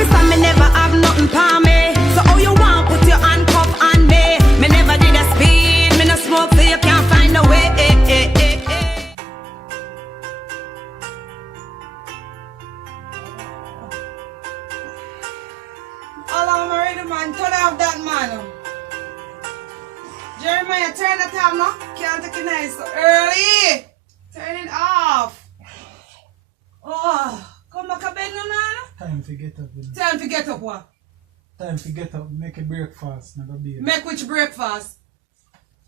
officer, me never have nothing for me. So how you want put your handcuff on me? Me never did a speed, me no smoke so you can't find a way. Hello, I'm ready, man. Turn off that man. Jeremiah, turn the time now. Can't take it nice so early. Turn it off. Oh, come back a bed, no, man. Time to get up. Time to get up, what? Time to get up. Make a breakfast. Never be. Make which breakfast?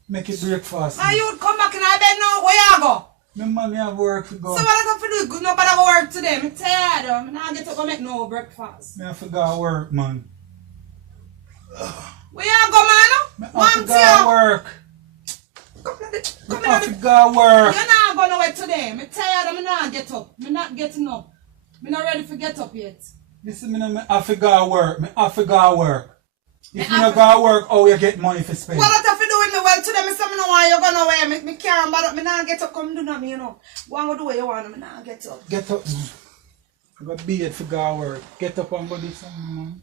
Make it breakfast. And you come back in our bed now. Where you go? My mommy have work to go. So what I have to do? Good, nobody go work today. I'm tired. I'm not get up and make no breakfast. Me have to go work, man. Where you go, man? Me have to go work. Come Me have to go work. You're not going nowhere today. I'm tired. I'm not get up. I'm not getting up. I'm not ready to get up yet. Listen, me have to go work. Me have to go work. If you don't go work, how you get money for spend? What that have to do with me? Well, today, I say me no want you go nowhere. Me can't bother. Me not get up. Come do nothing, you know. Go and go do what you want. Me not get up. Get up. I got beard for go work. Get up and go do something, man.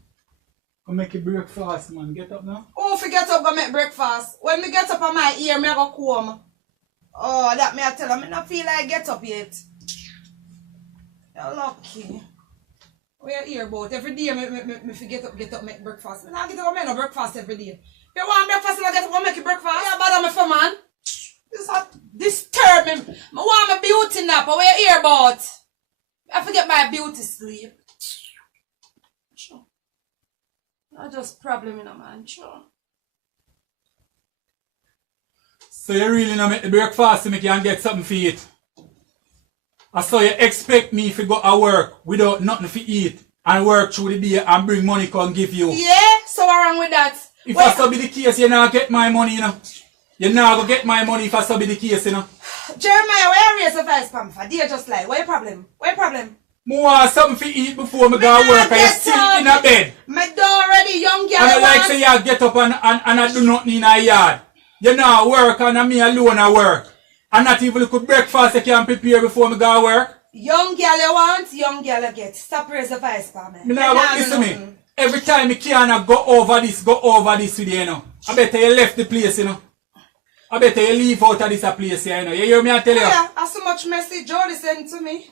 Go make your breakfast, man. Get up now. Oh, if you get up, go make breakfast. When me get up on my ear, me go comb. Oh, that me I tell you, me not feel like get up yet. You're lucky. Where your ear about? Every day, me forget up, get up, make breakfast. Me not get up, make no breakfast every day. If you want breakfast, you get up and make your breakfast. Yeah, bother me for man. This is disturb me. I want my beauty nap. Where your ear about? I forget my beauty sleep. Sure. Not just problem, you know, man. Sure. So you really not make the breakfast to make you and get something for eat? I saw you expect me to go to work without nothing to eat and work through the day and bring money come give you. Yeah, so what's wrong with that? If I so be the case, you not get my money, you know. You not go get my money if I so be the case, you know. Jeremiah, where you raise the voice from for? Dear just like, what your problem? What your problem? I want something to eat before I go to work and you still in a bed. My door already, young girl. And I like say you get up and I do nothing in a yard. You know work and me alone I work. And not even cook breakfast you can prepare before I go to work. Young girl you want, young girl you get. Stop raise the voice for me. Me now go listen to me. Every time I can go over this with you, you know. I better you left the place, you know. I better you leave out of this place, you know. You hear me I tell you? Yeah, that's so much message Jody sent to me.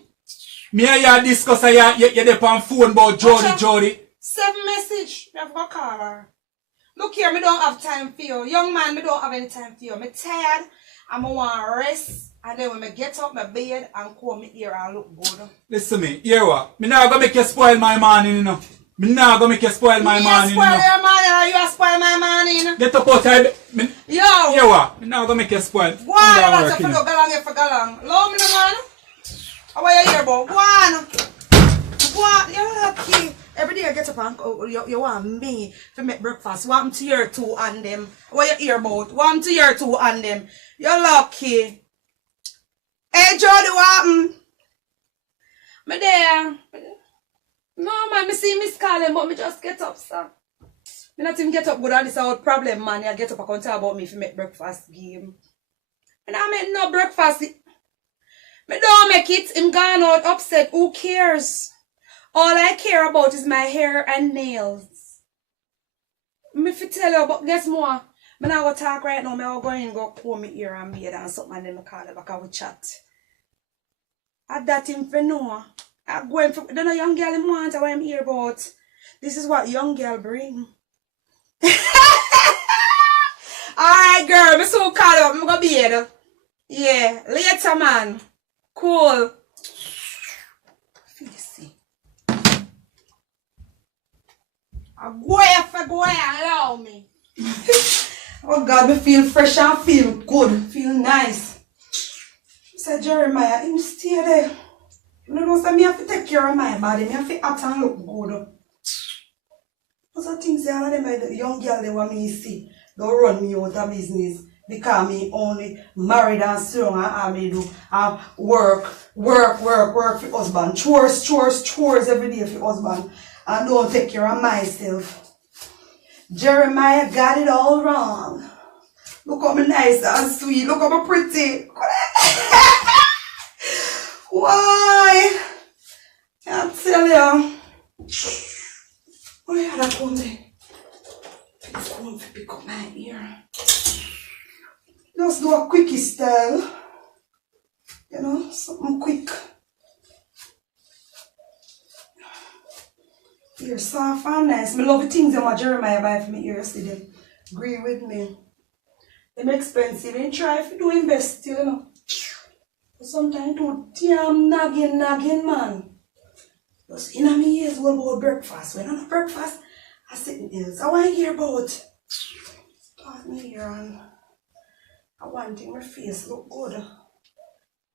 Me and you discuss you there on phone about Jody. 7 message. Me have to call her. Look here, me don't have time for you. Young man, me don't have any time for you. Me tired. I want to rest. And then when I get up my bed and comb my ear and look good. Listen to me, hear what? Me not gonna make you spoil my morning, you know. Me not gonna make you spoil my morning, you know. You spoil your morning or you spoil my morning? Get up out of bed. Yo! Hear what? Me not gonna make you spoil. Go on, that's a for galang. Love me no man. How are you here, boy? Go on. Go on. You're lucky. Every day I get up and you want me to make breakfast. You want me to hear 2 on them. What you hear about? Want me to hear 2 on them. You're lucky. Hey, Jody, what happened? Me there. No, man, me see Miss calling, but me just get up, sir. Me not even get up good on this old problem, man. I get up and talk about me if you make breakfast game. And I make no breakfast. Me don't make it. Him gone out upset. Who cares? All I care about is my hair and nails. Me fi tell you, but guess more. Me not go talk right now. Me will go in go comb my ear and beard and something and then me call it back and we chat. At that him for know. I go in for don't know young girl him want what I'm here about. This is what young girl bring. Alright girl, me so call up. I'm gonna be here. Yeah, later man. Cool. Go allow me. Oh God, me feel fresh and feel good, feel nice. Said Jeremiah, him stay there. You know, so me have to take care of my body, me have to act and look good. Those are things all of them the young girl they want me to see. They run me out of business because me only married and strong and all me do work for husband. Chores every day for husband. And don't take care of myself. Jeremiah got it all wrong. Look how me nice and sweet. Look how me pretty. Why? I tell you. mother come there. It's going to pick up my ear. Just do a quickie style. You know, something quick. Ear soft and nice. I love the things that my Jeremiah buy for me ear yesterday. Agree with me. They're expensive. And try if you do invest, you know. But sometimes do damn nagging, man. Just in my ears all about breakfast. When I'm breakfast, I sit in hills. I want to hear about. Start me here and I want to my face look good.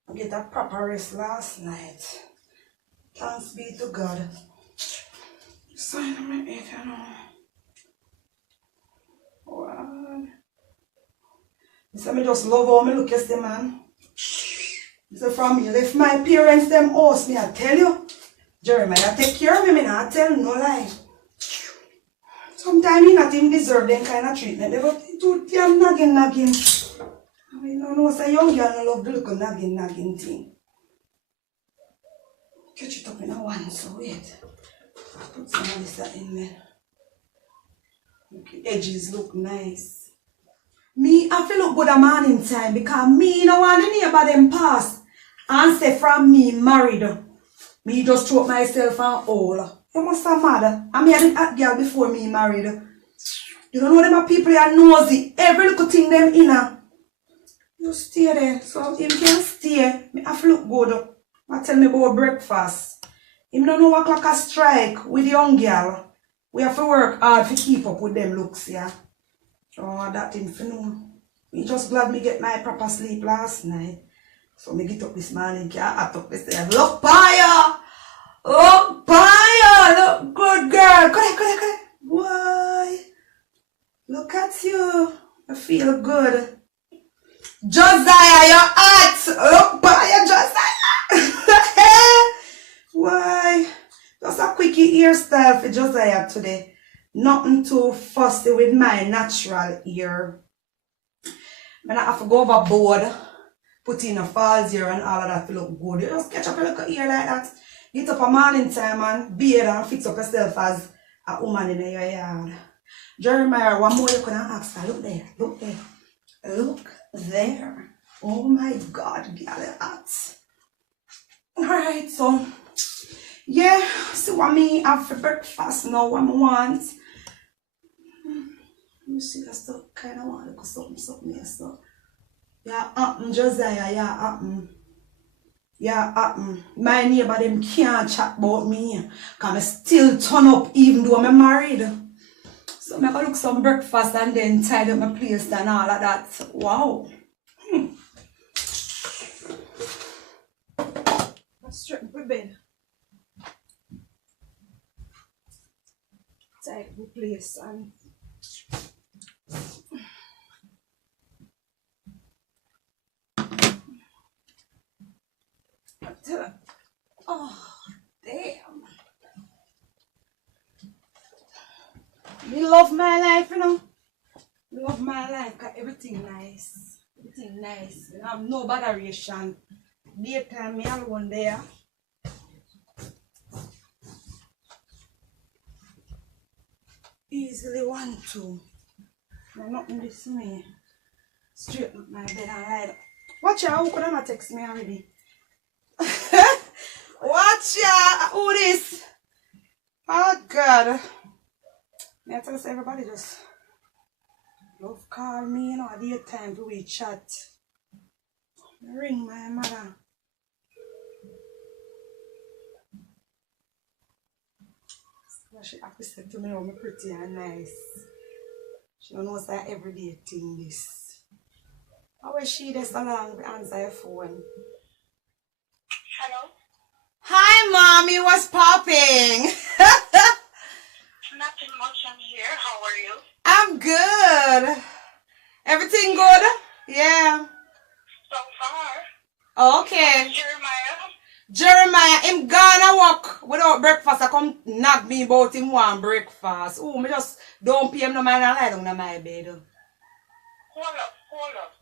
I get a proper rest last night. Thanks be to God. Sign on my head, you know. What? So I just love how I look yesterday, man. So from me, if my parents them house me, I tell you, Jeremiah take care of me, I tell no lie. Sometimes you not even deserve them kind of treatment. They go too damn nagging. I mean, no, say young girl no love the little nagging thing. Catch it up in a one, so wait. Put some of this in there. Okay, edges look nice. Me, I feel look good a morning time because me no want any about them pass and say from me married. Me just throw myself and all. You must have mad. I mean, I did that girl before me married. You don't know them people are nosy. Every little thing them inna. You stay there. So if you can stay, me have to look good. I tell me about breakfast. Him don't know what clock a strike with the young girl. We have to work hard to keep up with them looks, yeah. Oh, that thing for no. Me just glad me get my proper sleep last night. So me get up this morning, I took this day. Look, Paya! Look, Paya! Look good, girl. Come here. Why? Look at you. I feel good. Josiah, you're hot. Look, Paya, Josiah. Why? Just a quickie hairstyle for Josiah today. Nothing too fussy with my natural hair. I have to go overboard, put in a false hair and all of that to look good. You just catch up a little hair like that. Get up a morning time and beard and fix up yourself as a woman in your yard. Jeremiah, one more you can ask her. Look there. Look there. Look there. Oh my God, girl, you're hot. Alright, so yeah, see what me have for breakfast now, what I want. Let me see, I still kind of want to look something here, so. Yeah, Josiah, yeah, my neighbor, them can't chat about me, because I still turn up even though I'm married. So I'm going to look some breakfast and then tidy up my place and all of that. Wow. Let's straighten my bed. Tidy the place and oh, damn. Me love my life, you know. Love my life, cause everything nice. Everything nice. You have no botheration. Daytime, me alone there. Easily 1, 2. No, nothing this me. Straighten up my bed and lie down. Watch out, who could not text me already? Watch out, who this? Oh God. I tell us everybody just love call me, you know, at daytime to we chat. Ring my mother. She have to say to me how I'm pretty and nice. She don't know it's like everyday thing this. How is she this along to answer your phone? Hello? Hi mommy, what's popping? Nothing much, I'm here. How are you? I'm good. Everything good? Yeah. So far. Okay. Jeremiah? Him gonna walk without breakfast. I come knock me about him want breakfast. Oh, me just don't pay him no mind and lie down in my bed. Hold up.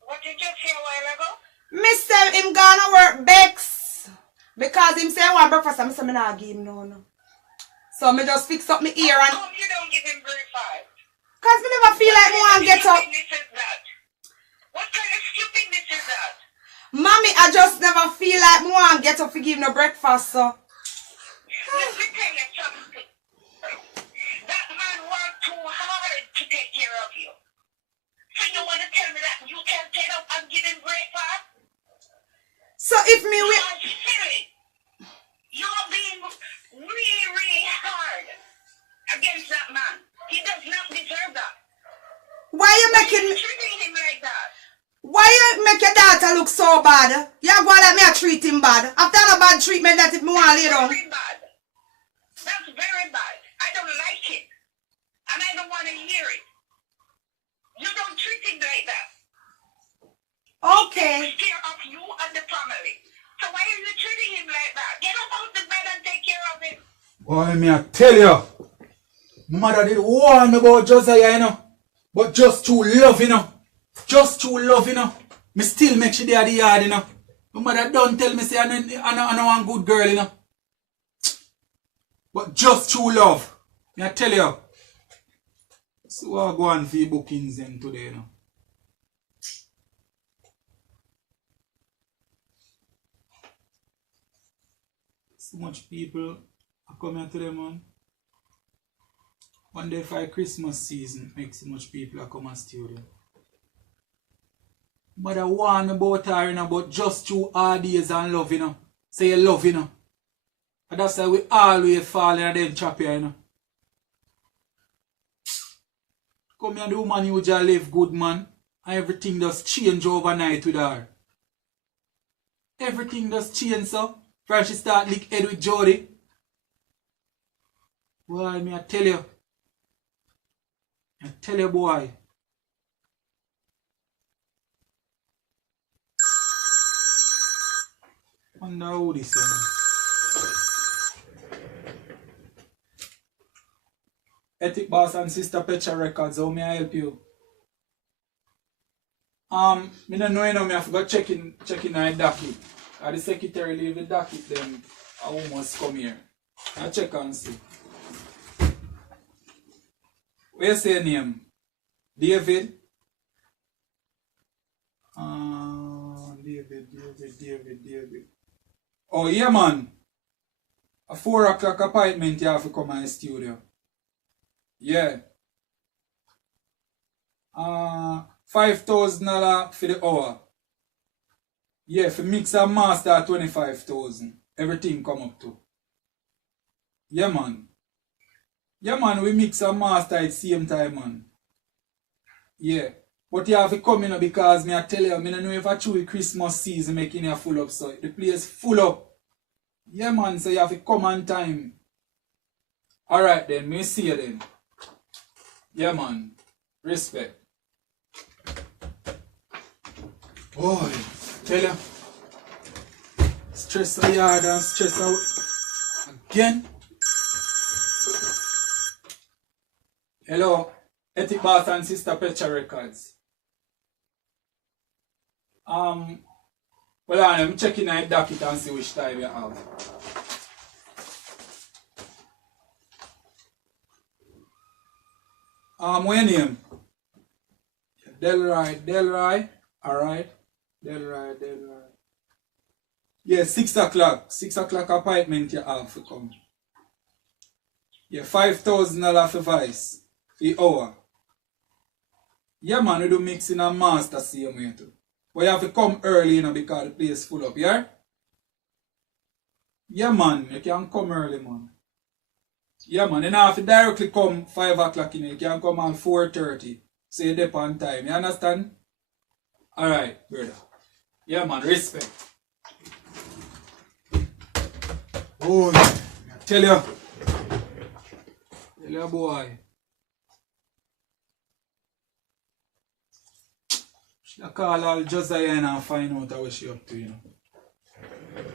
What did you say a while ago? Me say him gonna work Bex. Because him say I want breakfast and me say me not give him no. So me just fix up my ear and... How come you don't give him breakfast? Cause me never feel like me want to get up. What kind of stupidness is that? Mommy, I just never feel like me want to get up to give no breakfast, so. Let me tell you something. That man worked too hard to take care of you. So you want to tell me that you can't get up and give him breakfast? So if me... You are silly. You're being really, really hard against that man. He does not deserve that. Why you making me... Treating him like that. Why you make your daughter look so bad? You go let me treat him bad. After a bad treatment that if me want to lay down. Very bad. That's very bad. I don't like it. And I don't want to hear it. You don't treat him like that. Okay. He takes care of you and the family. So why are you treating him like that? Get up out the bed and take care of him. Boy, me I tell you. Mother did warn about Josiah, you know. But just too love, you know. Just too love, you know. Me still make she there at the yard, you know. My mother don't tell me say I know one good girl, you know. But just too love. Me I tell you. So I go on for your bookings then today, you know. So much people are coming to them, man. One day for Christmas season, make so much people are coming to studio. Mother warn me about her, you know, but just through hard days and love, you know. Say you love, you know. And that's why we always fall in them trap here, you know. Come here, the woman you just live good, man. And everything does change overnight with her. Everything does change, so. From she start lick head with Jody. Boy, me I tell you. I tell you, boy. Wonder who this is. Ethic Boss and Sister Petra Records, how may I help you? Me don't know, you know, me have to go checking my docket. The secretary leave the docket, then I almost come here. I check and see. Where you say your name? David? David. Oh, yeah, man. A 4 o'clock appointment you have to come in the studio. Yeah. $5,000 for the hour. Yeah, for mix and master 25,000. Everything come up to. Yeah, man. Yeah, man, we mix and master at the same time, man. Yeah. But you have to come in because me I tell you, I don't know if I chew Christmas season making you full up, so the place full up. Yeah, man, so you have to come on time. Alright then, me see you then. Yeah, man. Respect. Boy, tell you. Stress out yard and stress out again. Hello, Ethic Boss and Sister Petra Records. Well, I'm checking my docket and see which time you have. What's your name? Delroy. Alright. Delroy. Yeah, 6 o'clock. 6 o'clock appointment you have to come. Yeah, $5,000 for vice. The hour. Yeah, man, we do mixing and master same way too. But you have to come early, you know, because the place full up, yeah? Yeah, man, you can come early, man. Yeah, man, you don't have to directly come 5 o'clock, you know, you can come on 4:30. So you dip on time, you understand? Alright, brother. Yeah, man, respect. Oh, tell you, boy. I call all Josiah and find out what she up to, you know.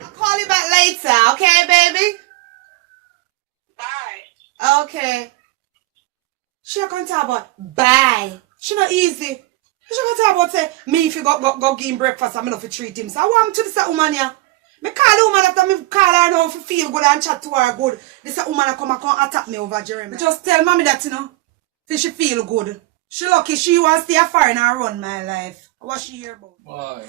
I'll call you back later, okay, baby? Bye. Okay. She can't talk about bye. She not easy. She can't talk about say me if you go give him breakfast, I'm enough to treat him. So I want him to this woman here. Me call the woman after me call her now to feel good and chat to her good. This a woman come and come attack me over Jeremy. Just tell mommy that, you know. So she feel good. She lucky she wants to stay foreign and run my life. What she hear about? Why?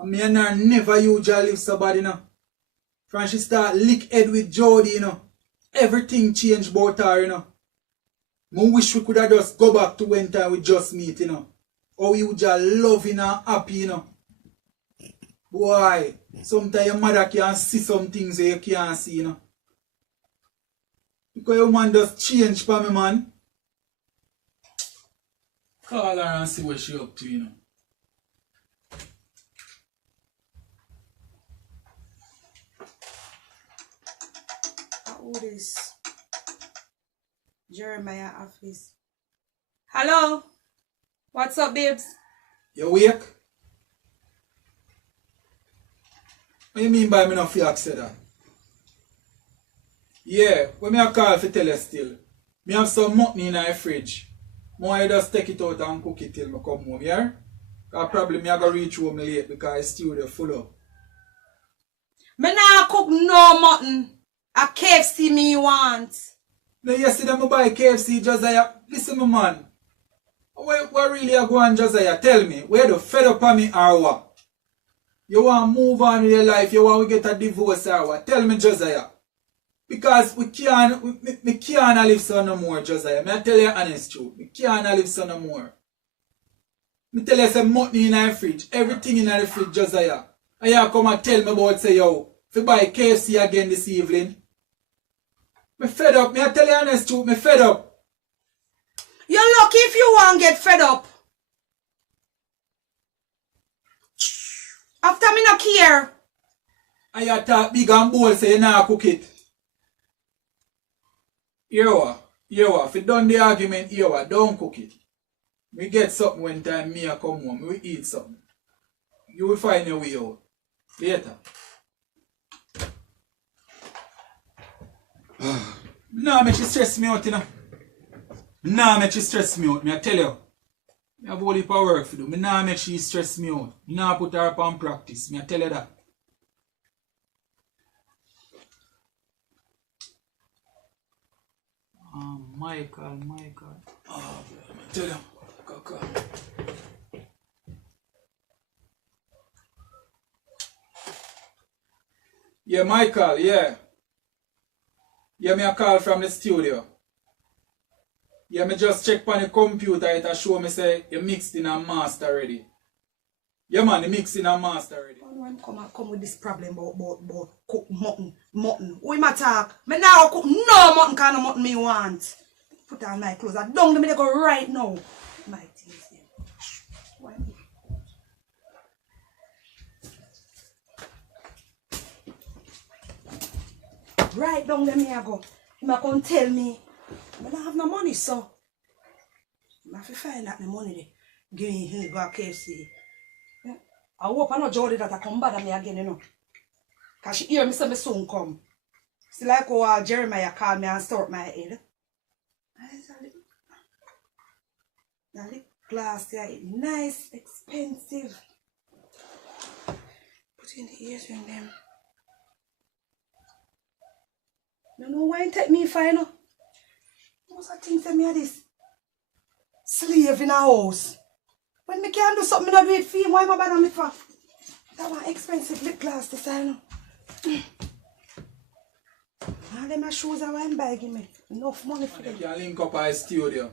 I mean, I never usually leave somebody, you know. From she start lick head with Jody, you know. Everything changed about her, you know. I wish we could have just go back to when time we just meet, you know. How you just loving and happy, you know. Boy, sometimes your mother can see some things that you can't see, you know. Because your man just change for me, man. Call her and see what she up to, you know. Who this? Jeremiah office. Hello? What's up, babes? You awake? What you mean by me not feel say that? Yeah, when me a call for tell you still. Me have some mutton in the fridge. I just take it out and cook it till me come home, yeah? Because probably me a go reach home late because the studio full up. Me nah cook no mutton. A KFC me want. Now yesterday I buy KFC, Josiah. Listen me man. What really you go on, Josiah? Tell me, where the fed up on me or what? You want to move on with your life, you want to get a divorce or what? Tell me, Josiah. Because we can't live so no more, Josiah. I tell you honest truth. We can't live so no more. I tell you some mutton in the fridge. Everything in the fridge, Josiah. And you come and tell me about say, yo, if you buy KFC again this evening. Me fed up. I tell you honest truth, me fed up. You're lucky if you want to get fed up. After me not care. And you talk big and bold say you not cook it. Here what? If you done the argument, here what? Don't cook it. We get something when time me a come home. We eat something. You will find your way out. Later. Nah, make you stress me out, you know. Nah, make you stress me out. Me I tell you. I have a whole heap of work to do. Me nah make she stress me out. Me nah put her up on practice. Me I tell you that. Michael. Oh, I tell you. Kaka. Yeah, Michael, yeah. Yeah, me a call from the studio. Yeah, me just check on the computer, it show me say you mixed in and master already. Yeah man, you mixed in and master already. When come with this problem about cook mutton. We ma talk. Me now cook no mutton kind of mutton me want. Put on my clothes. I don't let me go right now. My things there. Right down there me I go. He ma come tell me I don't have no money, so I have to find out the money there. Give me here, go KFC. Yeah. I hope I know Jody that I come bother me again, you know. Because she hear me say me soon come. See like how Jeremiah called me and sort my head. That lip glass there, nice, expensive. Put in the ears in them. You know why it take me for, you know? Most of things that me are this slave in a house. When me can't do something, I do it for him. Why am I bad me for? That one expensive lip gloss this time. All them shoes I want to buy, give me enough money for them. You can link up our studio.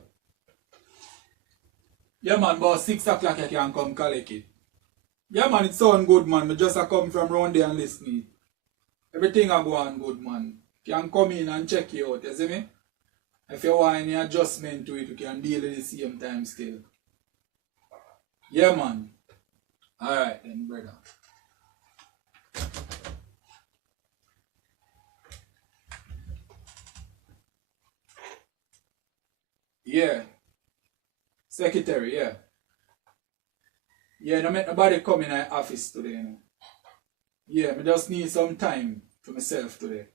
Yeah man, about 6 o'clock you can come collect it. Yeah man, it sound good man. Me just come from round there and listen. Everything I go on good man. You can come in and check you out, you see me? If you want any adjustment to it, you can deal at the same time still. Yeah, man. Alright then, brother. Yeah. Secretary, yeah. Yeah, no make nobody come in our office today, you know. Yeah, I just need some time for myself today.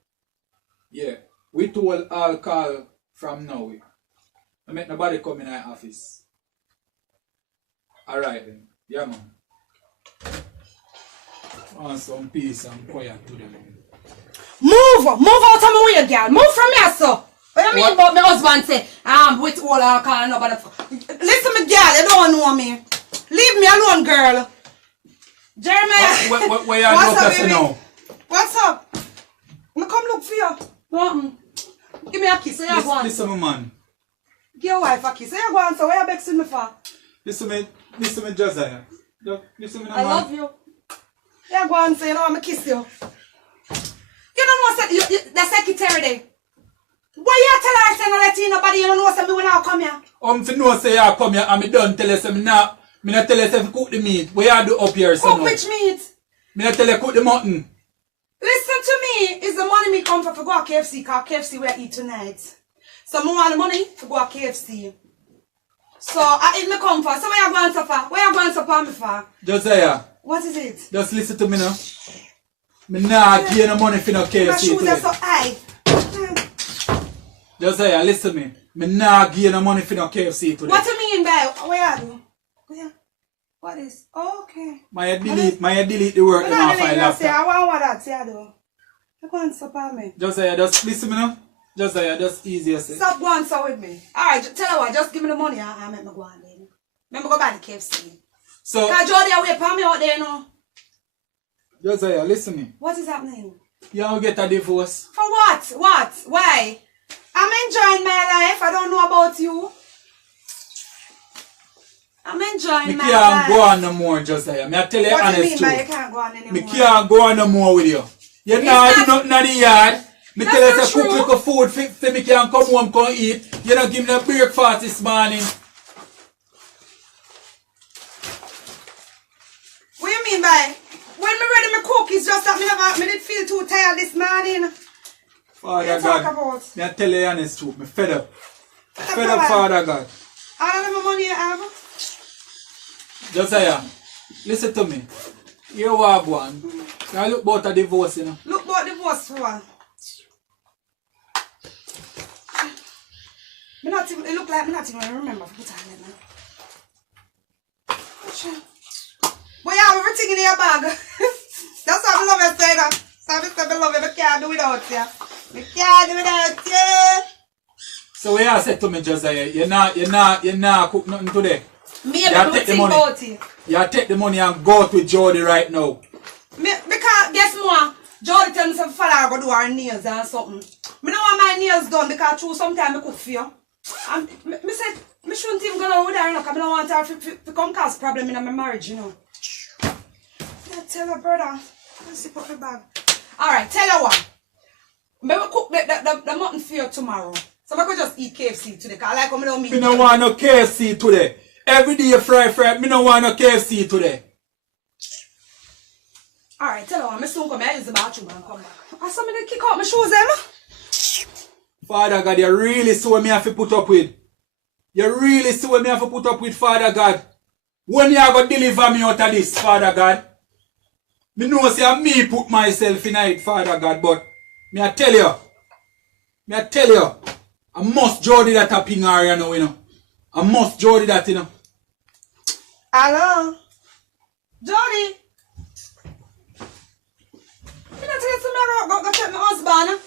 Yeah. We told all call from now. I make nobody come in our office. Alright then. Yeah man. want some peace and quiet to them. Move out of my way, girl. Move from here, so. What you mean about my husband say, with all our car and nobody. Listen, me girl, you don't know me. Leave me alone, girl. Jeremiah. Where you are looking now? What's up? Me come look for you. What? Give me a kiss. So you go on. Listen, man. Give your wife a kiss. So you go on. So where you vexing me for? Listen, me, Josiah. Listen, me, I love you. You go on. So you know I'm kiss you. You don't know the secretary there. Why you tell her say no let you nobody you don't know say me when I come here? If you know say you come here and me done tell you say me not tell you say if you cook the meat. What you do up here? Cook which meat? Me not tell you cook the mutton. Listen to me. It's the money me come for to go to KFC because KFC we eat tonight. So I want the money to go to KFC. So I eat me come for. So where you going to for? Where you going to support me for? Josiah. What is it? Just listen to me now. Me not give you no money for no KFC my shoes today. are so high. Josiah, listen to me. Me not give you no money for no KFC today. What do you mean by where you do? Where? What is? Oh, okay. My delete the work in my file after. I want what that say I do. You go and support me. Josiah, just listen to me now. Josiah, just easier say. Stop going so with me. Alright, tell her what, just give me the money and make me go on then. Let me go buy the KFC. So, because Jody away for me out there now. Josiah, listen to me. What is happening? You want to get a divorce? For what? What? Why? I'm enjoying my life. I don't know about you. I'm enjoying my life. Me can't go on no more, Josiah. Me I tell you what honest do you mean truth. by you can't go on anymore? Me can't go on no more with you. You not do nothing in the yard. Me tell you to cook little food for me can come home come eat. You don't give me no breakfast this morning. What do you mean by? When me ready me cook, it's just that me did feel too tired this morning. Father God, me I tell you honest truth. Me fed up. Fed up, Father God. All of my money you have? Josiah, listen to me. You walk one. Now look about a divorce, you know. Look about divorce for what? It look like me not even remember for the time, man. But you have everything in your bag. That's why I love you, say that. So I love you, I can't do without you. I can't do without you. So what you said to me, Josiah, you not cook nothing today. Me and me think about it. You take the money and go out with Jody right now. Because guess what? Jody tell me some fella go do her nails and something. Me don't want my nails done because through sometimes I cook for you. And me said me shouldn't even go out with her, you know, because I don't want her to come cause problem in my marriage, you know. Yeah, tell her brother. Let's see put my bag. Alright, tell her what. Me will cook the mutton for you tomorrow. So I could just eat KFC today because I like when I don't meat. Me don't want no KFC today. Every day you fry. Me don't want no KFC today. Alright, tell her what. I soon come here, I use the bathroom and come back. I saw me to kick out my shoes, Emma. Father God, you really see what me have to put up with. You really see what me have to put up with, Father God. When you are going to deliver me out of this, Father God. Me know say me put myself in it, Father God, but me I tell you, I must Jody that a ping area now, you know. I must Jody that, you know. Hello? Jody? You don't tell you to go check my husband?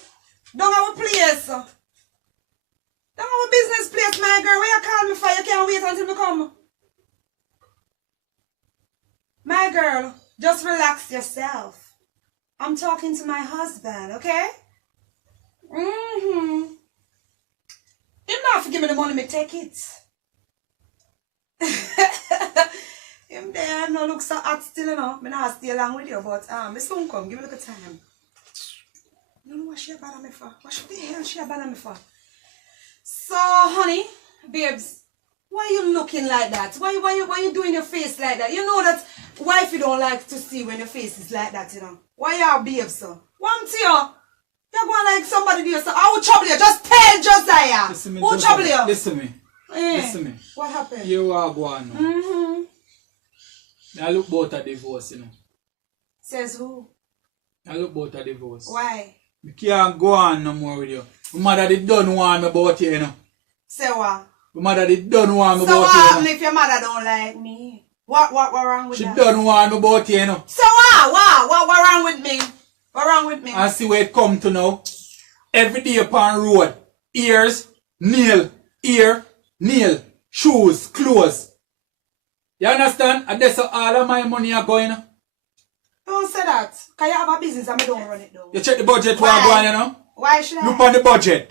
Don't have a place. Don't have a business place, my girl. Where you call me for? You can't wait until me come. My girl, just relax yourself. I'm talking to my husband, okay? Him not for give me the money, me take it. Him there no look so hot still, you know. Me not stay along with you, but me soon come. Give me a little time. You know what she bother me for? What the hell she bother me for? So, honey, babes, why you looking like that? Why you doing your face like that? You know that wifey don't like to see when your face is like that, you know. Why you babes so? One to you. You're going like somebody there, so I will trouble you. Just tell Josiah. Listen me, Who trouble you? Listen to me. Listen to me. What happened? You are going now. I look about a divorce, you know. Says who? I look about a divorce. Why? I can't go on no more with you. My mother did don't want me about you, you know. Say what? My mother did don't want me so about what you. happen if your mother don't like me? What wrong with She that? don't want about you, you know. So what wrong with me? What wrong with me? And see where it come to now. Every day upon road. Ears, nail, ear, nail, shoes, clothes. You understand? And that's how all of my money are going. Don't say that. Can you have a business and I don't run it down? You check the budget where Why? I'm going, you know? Why should I? Look on the budget.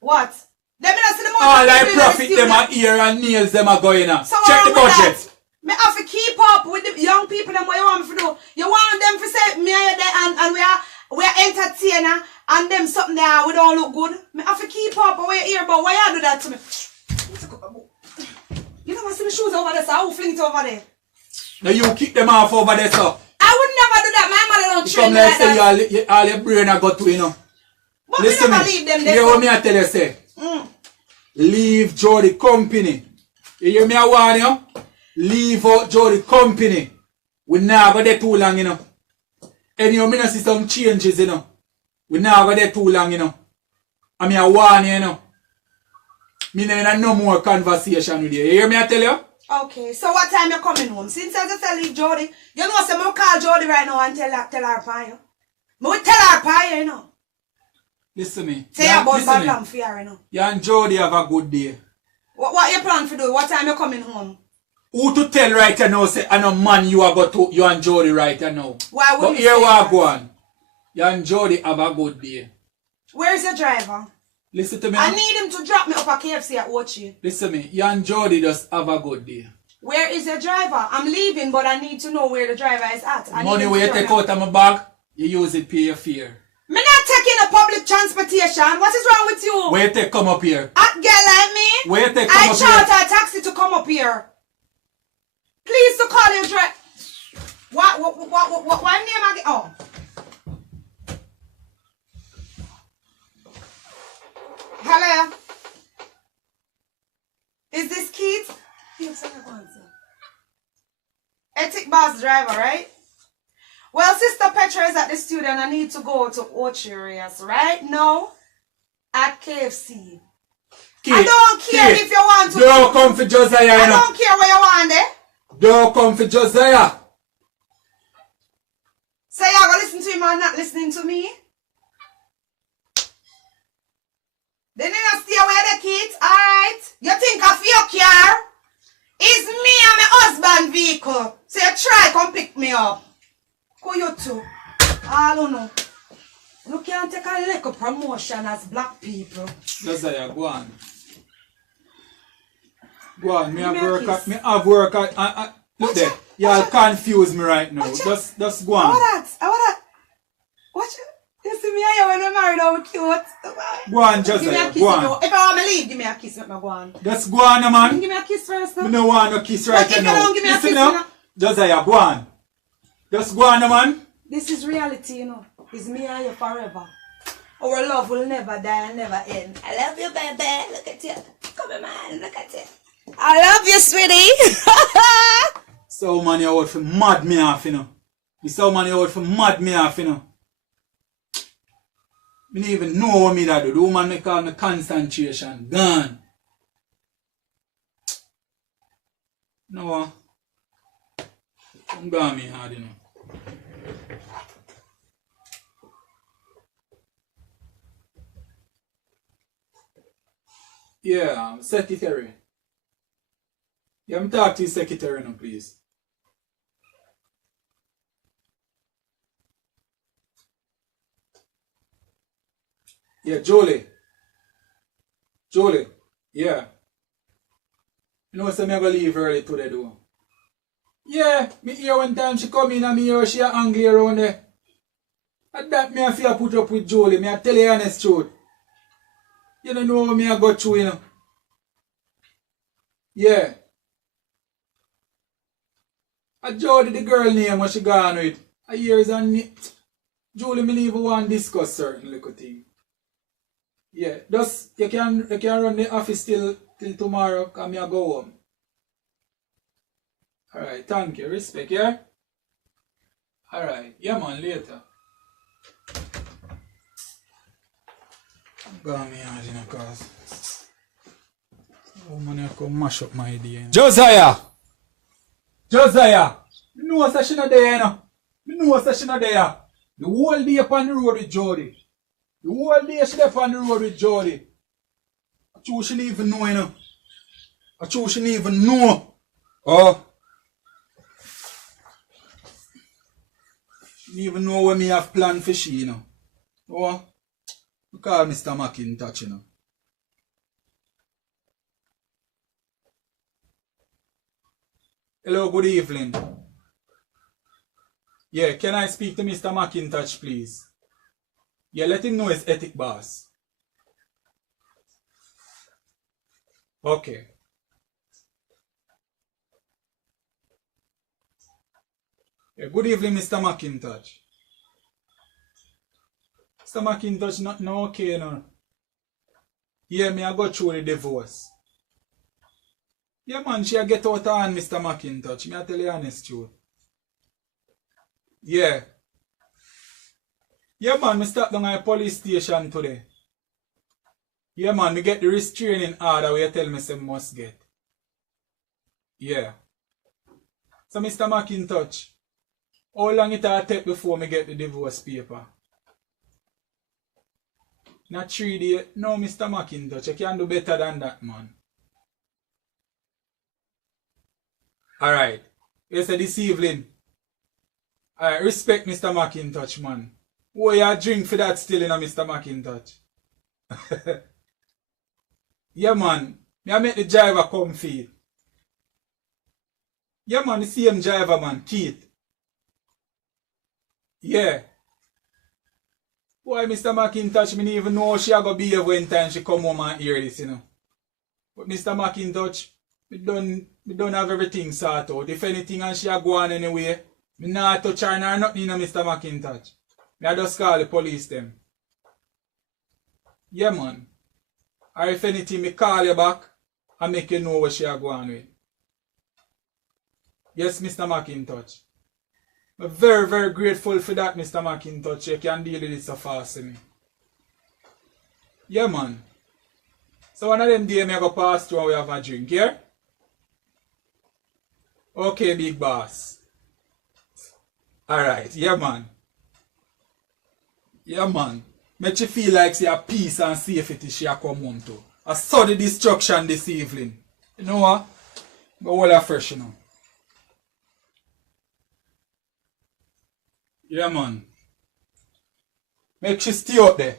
What? Let me not see the money. All I people in the profit studio. them are ear and nails them are going on. So Check what the wrong with budget. that? Me have to keep up with the young people and what you want me to do. You want them to say me and you there and we are entertainer and them something there we don't look good. Me have to keep up with your ear, but why you do that to me? You don't want to see the shoes over there, so I will fling it over there. Now you kick them off over there, so. I would never do that. My mother don't You train come me like like say that. all your brain are got to, you know. But Listen we never me. leave them You there. hear what me I tell you say? Leave Jody company. You hear me I warn you? Leave out Jody company. We now go there too long, you know. And you me not see some changes, you know. We now go there too long, you know. I mean I warn you, you know. Me no more conversation with you. You hear me I tell you? Okay, so what time you coming home? Since I just tell leave Jody, you know, say me call Jody right now and tell her pie. Me will tell her pie, you know. Listen me. Say about listen bad me. plan for her, you know. You and Jody have a good day. What you plan to do? What time you coming home? Who to tell right now say I know man you are got to you and Jody right now. Why would But you here say we are that? going. You and Jody have a good day. Where's your driver? Listen to me. I need him to drop me up at KFC at Ochi. Listen to me. You and Jody just have a good day. Where is your driver? I'm leaving, but I need to know where the driver is at. I Money need him where to you drop take me. out of my bag, you use it pay your fare. Me not taking a public transportation. What is wrong with you? Where you take come up here? A girl like me? Where you take come I up here? charter a taxi to come up here. Please to call your driver. What name again? Oh. Hello. Is this Keith? Yes, I want to. Ethic bus driver, right? Well, Sister Petra is at the studio and I need to go to Ocherias right now at KFC. I don't care if you want to. Don't come for Josiah, you I know. don't care where you want there. Don't come for Josiah. So you're going to listen to him and not listening to me? Then you not stay away the kids, alright? You think of your car? It's me and my husband vehicle. So you try come pick me up. Go you two. I don't know. You can't take a little promotion as black people. Josiah, go on. Go on, me Give have me a work kiss. at, me have work at, look there. Y'all confuse me right now. Just go I on. want that. Watch it. You see me here when I'm married, I'm cute. Go on, Give me a Josiah, kiss. go on. If I want to leave, give me a kiss. Let me go on. Just go on, man. Give me a kiss first. I No? don't want no kiss right if you now. don't give me a Listen kiss, now. you know. Josiah, go on. Just go on, man. This is reality, you know. It's me and you forever. Our love will never die and never end. I love you, baby. Look at you. Come on, man. Look at you. I love you, sweetie. So man, you out for mad me off, you know. You so man, you out for mad me off, you know. Me don't even know what me that do. The woman me call me concentration. Gone. No. Come gone me hard, you know. Yeah, secretary. Yeah, I'm talking to your secretary now, please. Yeah, Jolie. Jolie. Yeah. You know, so me go leave early today, though. Yeah, me hear one time she come in and me hear she a angry around there. And that me a fear put up with Jolie. Me a tell you honest truth. You don't know what me a go through, you know. Yeah. A Jody, the girl name what she gone with. A years and Julie, me even want to discuss certain little thing. Yeah, just you can run the office till tomorrow and me a go home. Alright, thank you. Respect, yeah? Alright, yeah man, later. I'm going me out, you know, cause oh man, I come mash up my idea. You know? Josiah! Josiah, me know that she not there, you know. Me know that she not there. The whole day upon the road with Jody. The whole day she there upon the road with Jody. I true she didn't even know, you know. I true she didn't even know. Oh. She didn't even know what me have planned for she, you know. Oh. I call Mr. McIntosh, you know. Hello, good evening. Yeah, can I speak to Mr. McIntosh, please? Yeah, let him know his ethic boss. Okay. Yeah, good evening, Mr. McIntosh. Mr. McIntosh, not no okay, no. Yeah, me I go through the divorce. Yeah, man, she a get out of hand, Mr. McIntosh. Me I tell you honest truth. Yeah. Yeah, man, me stop down at the police station today. Yeah, man, me get the restraining order where you tell me say must get. Yeah. So, Mr. McIntosh, how long it will take before me get the divorce paper? Not 3 days. No, Mr. McIntosh, you can do better than that, man. Alright. You say this evening. Alright, respect Mr. McIntosh, man. Oh, you drink for that still, you know, Mr. McIntosh. Yeah, man. Me I make the driver come feed. Yeah, man, the same driver, man, Keith. Yeah. Why, Mr. McIntosh, me didn't even know how she a go behave when time she come home and hear this, you know. But Mr. McIntosh, me don't have everything sorted out. If anything and she a go on anyway, me not touch her nor nothing, you know, Mr. McIntosh. Me I just call the police them. Yeah, man. Or if anything, me call you back and make you know what she a go on with. Yes, Mr. McIntosh. I'm very, very grateful for that, Mr. McIntosh. You can deal with it so fast, me. Yeah, man. So one of them days, I go pass through and we have a drink, yeah? Okay, big boss. Alright, yeah, man. Yeah, man. Make you feel like she have peace and safety she a come home to. I saw the destruction this evening. You know what? Go all that fresh, you know. Yeah, man. Make she stay out there.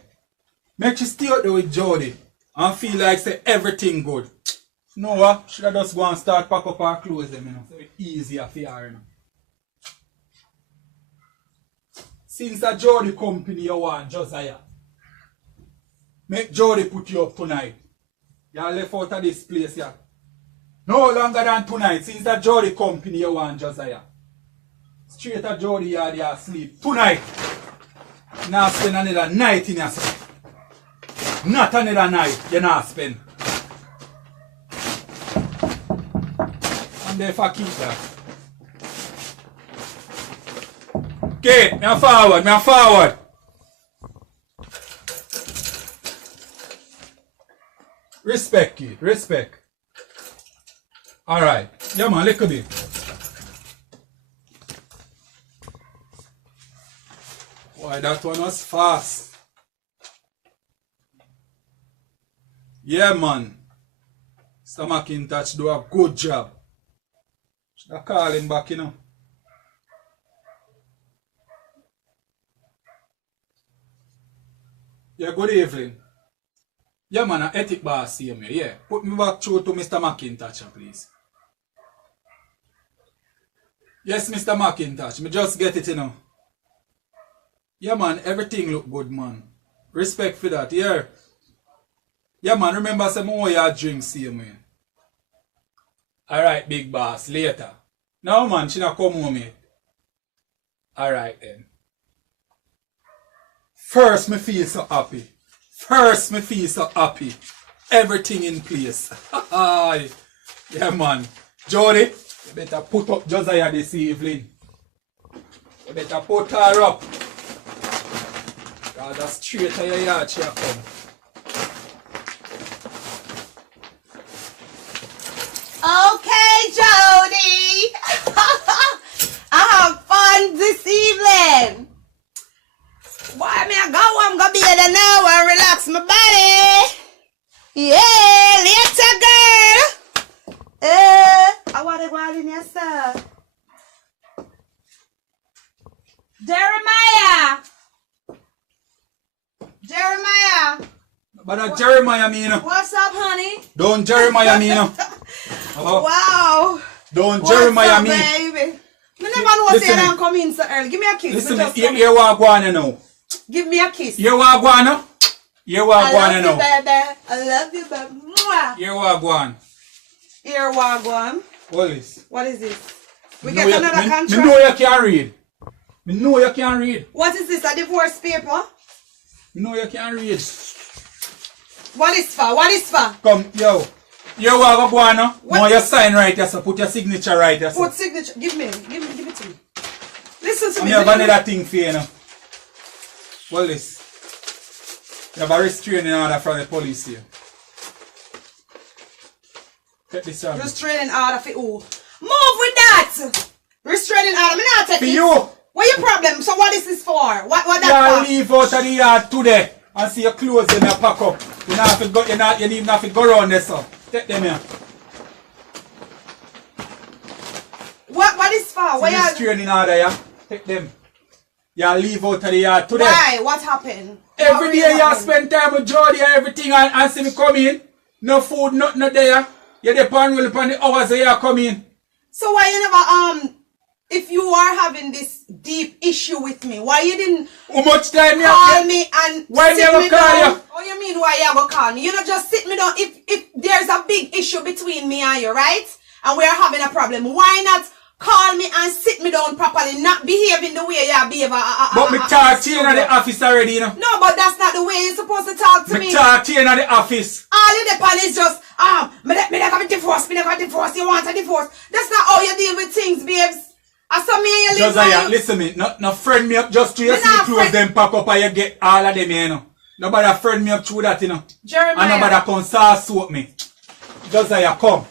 Make she stay out there with Jody. And feel like say everything good. You know what? Should I just go and start pack up her clothes them, you know. So it's easier for her, you know. Since the Jody company you want, Josiah. Make Jody put you up tonight. You are left out of this place, yeah. No longer than tonight. Since the Jody company you want, Josiah. Straight at Jody yard you sleep. Tonight. Now spend another night in your sleep. Not another night you not spend. And therefore keep that. Okay, me forward. Respect it, respect. Alright. Yeah, man, little bit. Why, that one was fast. Yeah, man. Mr. McIntosh do a good job. Should I call him back, you know? Yeah, good evening. Yeah, man, an ethic boss here, me. Yeah, put me back through to Mr. McIntosh, please. Yes, Mr. McIntosh, me just get it, you know. Yeah, man, everything look good, man. Respect for that, yeah. Yeah, man, remember some more your drink, see me. Alright, big boss, later. No, man, she not come home yet. Alright, then. First, me feel so happy. Everything in place. Yeah, man. Jody, you better put up Josiah this evening. You better put her up. God, that's straight to your yard she come. Okay, Jody. Yes, sir. Jeremiah! Jeremiah! But Jeremiah mean. What's up, honey? Don't Jeremiah mean. Wow. Don't What's Jeremiah up, mean. baby? Me never know say I don't come in so early. Give me a kiss. Listen, Just here what I want now. give me a kiss. Here what I want. Here what I want I love now. you, baby. I love you, baby. Mwah. Here what I want. Here, Wagwan. What is? What is this? We Me get know another me contract. know you can't read. Me know you can't read. What is this? A divorce paper? Me know you can't read. What is for? What is for? Come, yo. Here what I want now. Now you sign right here, so put your signature right here. Put signature. Give it to me. Listen to I me. have another thing for you now. What is? You have a restraining order from the police here. Take this out. Restraining order for who? Move with that! Restraining order. Me not take For it. you. What your problem? So what is this for? What You that for? leave out of the yard today and see your clothes in your pack up. You don't have to go, you don't even have to go around there, so. Take them here. What is for? What See you? restraining order, yeah? Take them. You leave out of the yard today. Why? What happened? Every What day really you happened? spend time with Jody and everything and see me come in. No food, nothing not there. You're there roll upon the hours that you come in. So why you never if you are having this deep issue with me, why you didn't How much time you call have? me and Why sit never me call down? you? What you mean why you go call me? You don't just sit me down if there's a big issue between me and you, right? And we are having a problem. Why not call me and sit me down properly, not behaving the way you behave? But me talk to you in the office already, you know. No, but that's not the way you're supposed to talk to me. Me talk to you in the office. All you depend is just, me never divorce, you want a divorce. That's not how you deal with things, babes. I saw me and you live Josiah, life. listen me, no friend me up just to you Me see the not clothes friend- them pack up and you get all of them, you know. Nobody friend me up through that, you know. Jeremiah. And nobody come sauce soap me. Josiah, come.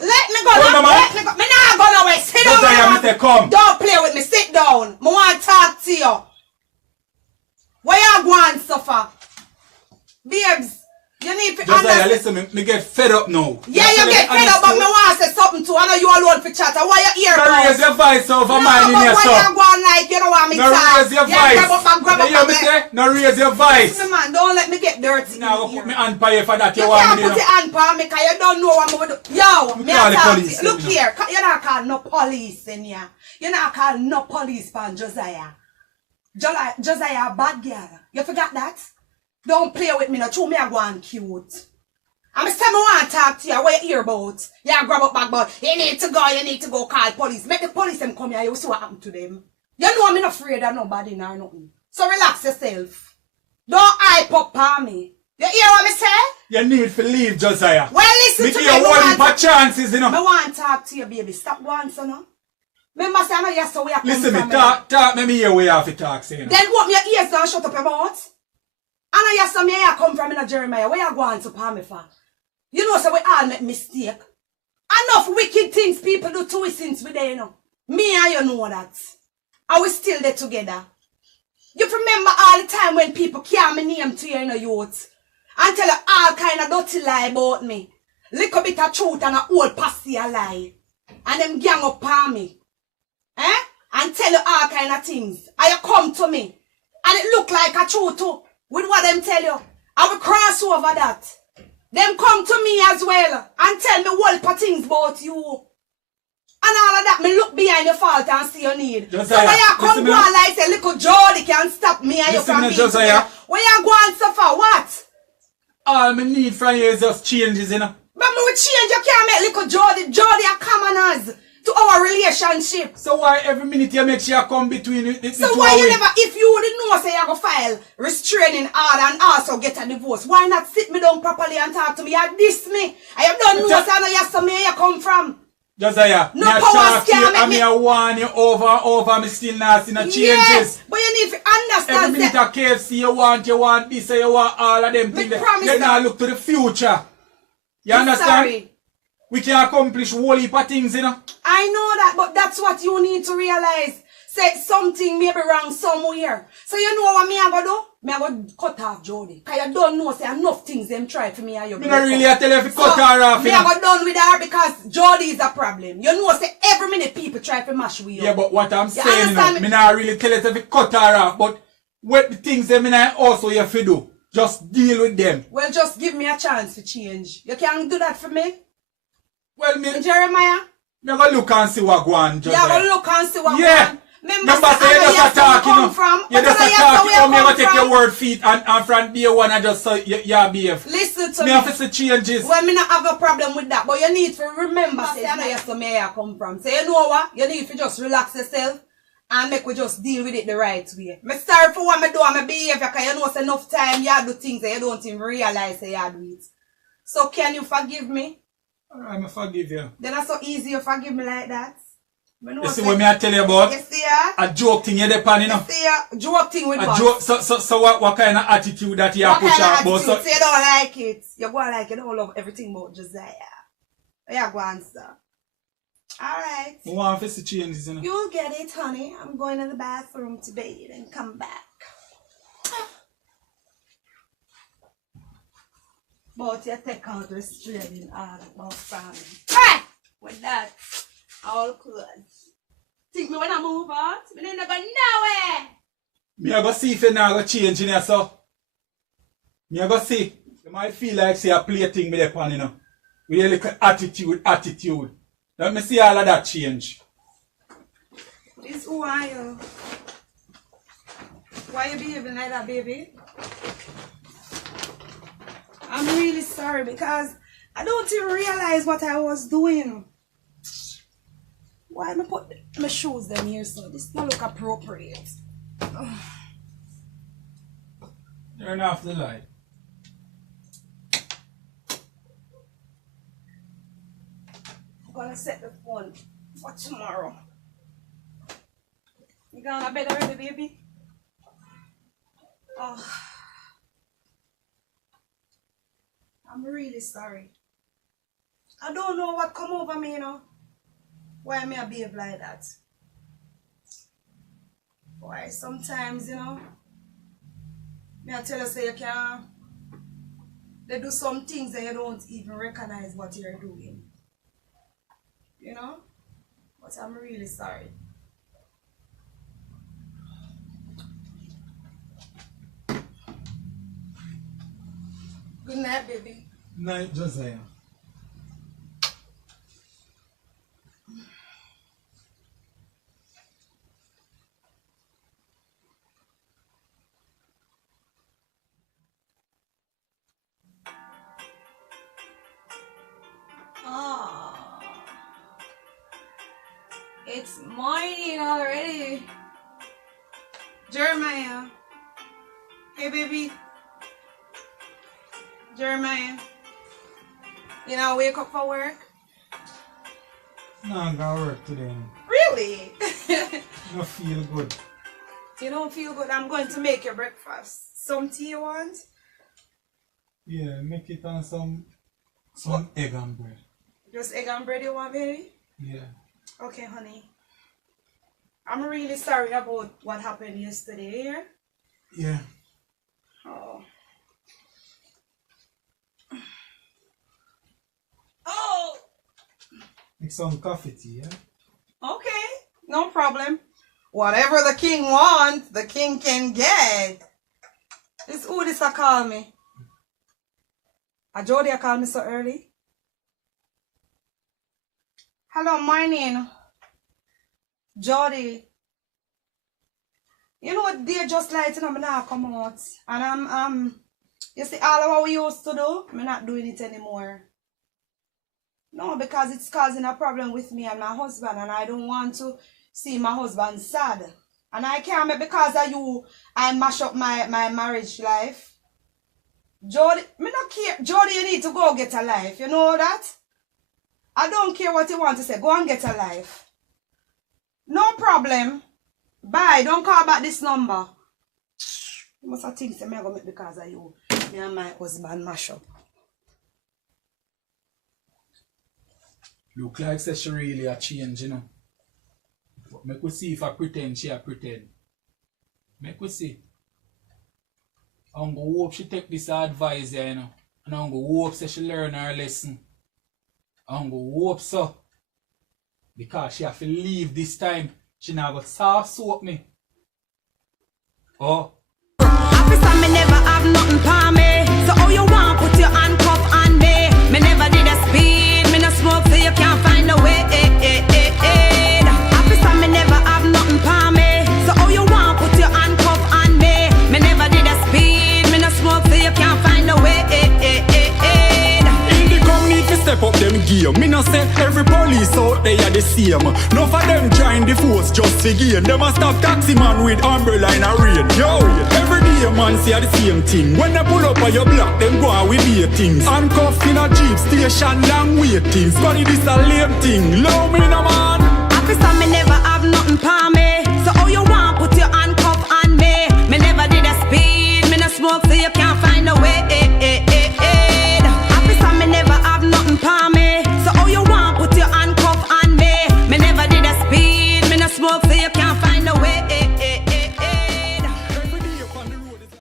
Let me go. Come, mama. Let me go. Me not go nowhere. Sit down. Josiah, mama. me say come. Don't play with me. Sit down. Me want to talk to you. Where you going, suffer? Babes, you need to Josiah, understand. listen, me get fed up now. Yeah, you get fed up, but me want to say something too. I know you alone for chatter. Why you here? Don't raise your voice over mine in but your why son. you going like you don't want me to No talk? raise your Yeah, voice. grab up You hear me and say? No raise your voice. Listen, man, don't let me get dirty. Now in go put me here. hand by you for that. You You want can't me put to your hand on me because you don't know what I'm going to do. Yo, Me me call a the talk to police, you. Look let me know. here, you're not calling no police in here. You're not calling no police pan Josiah. Josiah, bad girl. You forgot that? Don't play with me now. True, me a go on cute. I'm saying me want to talk to you. What you hear about? You grab up back, but you need to go call police. Make the police them come here. You see what happened to them. You know I'm not afraid of nobody nor nothing. So relax yourself. Don't hype up on me. You hear what me say? You need to leave, Josiah. Well, listen Me to give me. you one for chances, you know. I want to talk to you, baby. Stop going so now. Remember, say I know yes, so we are Listen, coming me from. talk me hear where you have to talk, say, you know. Then open your ears down, shut up your mouth. I know yes, so me here come from in Jeremiah. Where you going to palm me for? You know, so we all make mistake. Enough wicked things people do to us since we there, you know. Me and you know that. And we still there together. You remember all the time when people carry my name to you in a youth and tell you all kind of dirty lie about me. Little bit of truth and a old passy a lie. And them gang up on me. And tell you all kind of things. And you come to me. And it look like a truth too. With what them tell you. I will cross over that. Them come to me as well and tell me whole things about you. And all of that, me look behind your fault and see your need. Josiah, so when you come listen go me on like say, little Jody can stop me and you Listen from me, being Josiah. together. When you go on suffer, what? All me need from you is just changes, you know. But me will change, you can't make little Jody a commoners to our relationship. So why every minute you make sure you come between the So two why of you we? never, if you would know say you go file restraining order and also get a divorce, why not sit me down properly and talk to me? You diss me. I have done know say I know you some where you come from. Josiah, No me a power talk to you scam, and me- me a warn you over and over, me still not see no changes. Yes, but you need to Every understand minute that. a KFC you want this, you want all of them Me things. promise You you. now look to the future. You I'm understand? sorry. We can accomplish whole heap of things, you know. I know that, but that's what you need to realize. say something maybe wrong somewhere. So you know what me I go do? Me I go cut off Jody. Cause you don't know say enough things them try for me and you. Me not really tell you if you cut her off. Me I go done with her because Jody is a problem. You know say every minute people try to mash with you. Yeah, but what I'm saying, you know, me not really tell you if you cut her off, but what the things that me not also you have to do. Just deal with them. Well, just give me a chance to change. You can't do that for me? Well, me... Jeremiah? Me go look and see what go on, Josiah. Yeah, go look and see what go on. Remember say you just talk, you know. You just talk, you me go take your word feet and from day one I just say you behave. Listen to me. Me have to see changes. Well, me not have a problem with that, but you need to remember, say, I know you see me I come from. So you know what? You need to just relax yourself and make we just deal with it the right way. Me sorry for what me do and my behavior, because you know it's enough time you do things that you don't even realize that you do it. So can you forgive me? I'm forgive you. Then it's so easy you forgive me like that. You see what me I tell you about? You see ya? A joke thing you depend, you know. You see ya? Joke thing with a what? Joke, so what kind of attitude that you push out about? So you don't like it. You go like you don't love everything about Josiah. You go answer. Alright. I want to see changes, you know. You'll get it, honey. I'm going to the bathroom to bathe and come back. But you take out the restraining order about family. Hey! With that, all good. Think me when I move out? Me never go nowhere. Me I go see if you now go change in here, so. Me I go see. You might feel like say a play thing with the pan, you know. With a little attitude. Let me see all of that change. This who are you? Why you behaving like that, baby? I'm really sorry because I don't even realize what I was doing. Why am I put my shoes down here so this don't look appropriate? Turn off the light. I'm gonna set the phone for tomorrow. You going to bed already, baby? Oh. I'm really sorry. I don't know what come over me, you know. Why me I behave like that? Why sometimes, you know, me I tell you say you can they do some things that you don't even recognize what you're doing. You know? But I'm really sorry. Good night, baby. Night, Josiah. Oh, it's morning already. Jeremiah. Hey, baby. Jeremiah. You know, wake up for work? No, I'm gonna work today. Really? I feel good. You don't feel good? I'm going to make your breakfast. Some tea you want? Yeah, make it on some egg and bread. Just egg and bread you want, baby? Yeah. Okay, honey. I'm really sorry about what happened yesterday, yeah? Yeah. Oh. Oh! Make some coffee tea, yeah? Okay, no problem. Whatever the king wants, the king can get. This who this a call me? A Jody a call me so early? Hello, morning. Jody. You know what, they just like, you know, me now come out. And you see, all of what we used to do, I'm not doing it anymore. No, because it's causing a problem with me and my husband, and I don't want to see my husband sad. And I can't, because of you, I mash up my marriage life. Jody, me not care. Jody, you need to go get a life. You know that? I don't care what you want to say. Go and get a life. No problem. Bye. Don't call back this number. You must have things that I'm going to make because of you. Me and my husband mash up. Look like she really a change, you know. But make we see if I pretend she a pretend. Make we see. I'm gonna hope she take this advice here, you know. And I'm gonna hope so she learn her lesson. I'm gonna hope so. Because she have to leave this time. She not gonna soft soap me. Oh. Officer, me never have nothing for me. So how you want put your handcuff on me? Me never did a speed, me no smoke, so you can't find a way. Officer, me never have nothing for me. So how you want put your handcuff on me? Me never did a speed, me no smoke, so you can't find a way. In the community to step up them game. Me no say every police out there are the same. No for them join the force just to gain. Them a stop taxi man with umbrella in a rain. Yo, every day man say the same thing. When they pull up on your block, them go on with beer things. Handcuffed in a jeep station, long waiting. Funny this a lame thing. Low me no man. Officer, me never have nothing for me. So how you want put your handcuff on me? Me never did a speed, me no smoke, so you can't find a way.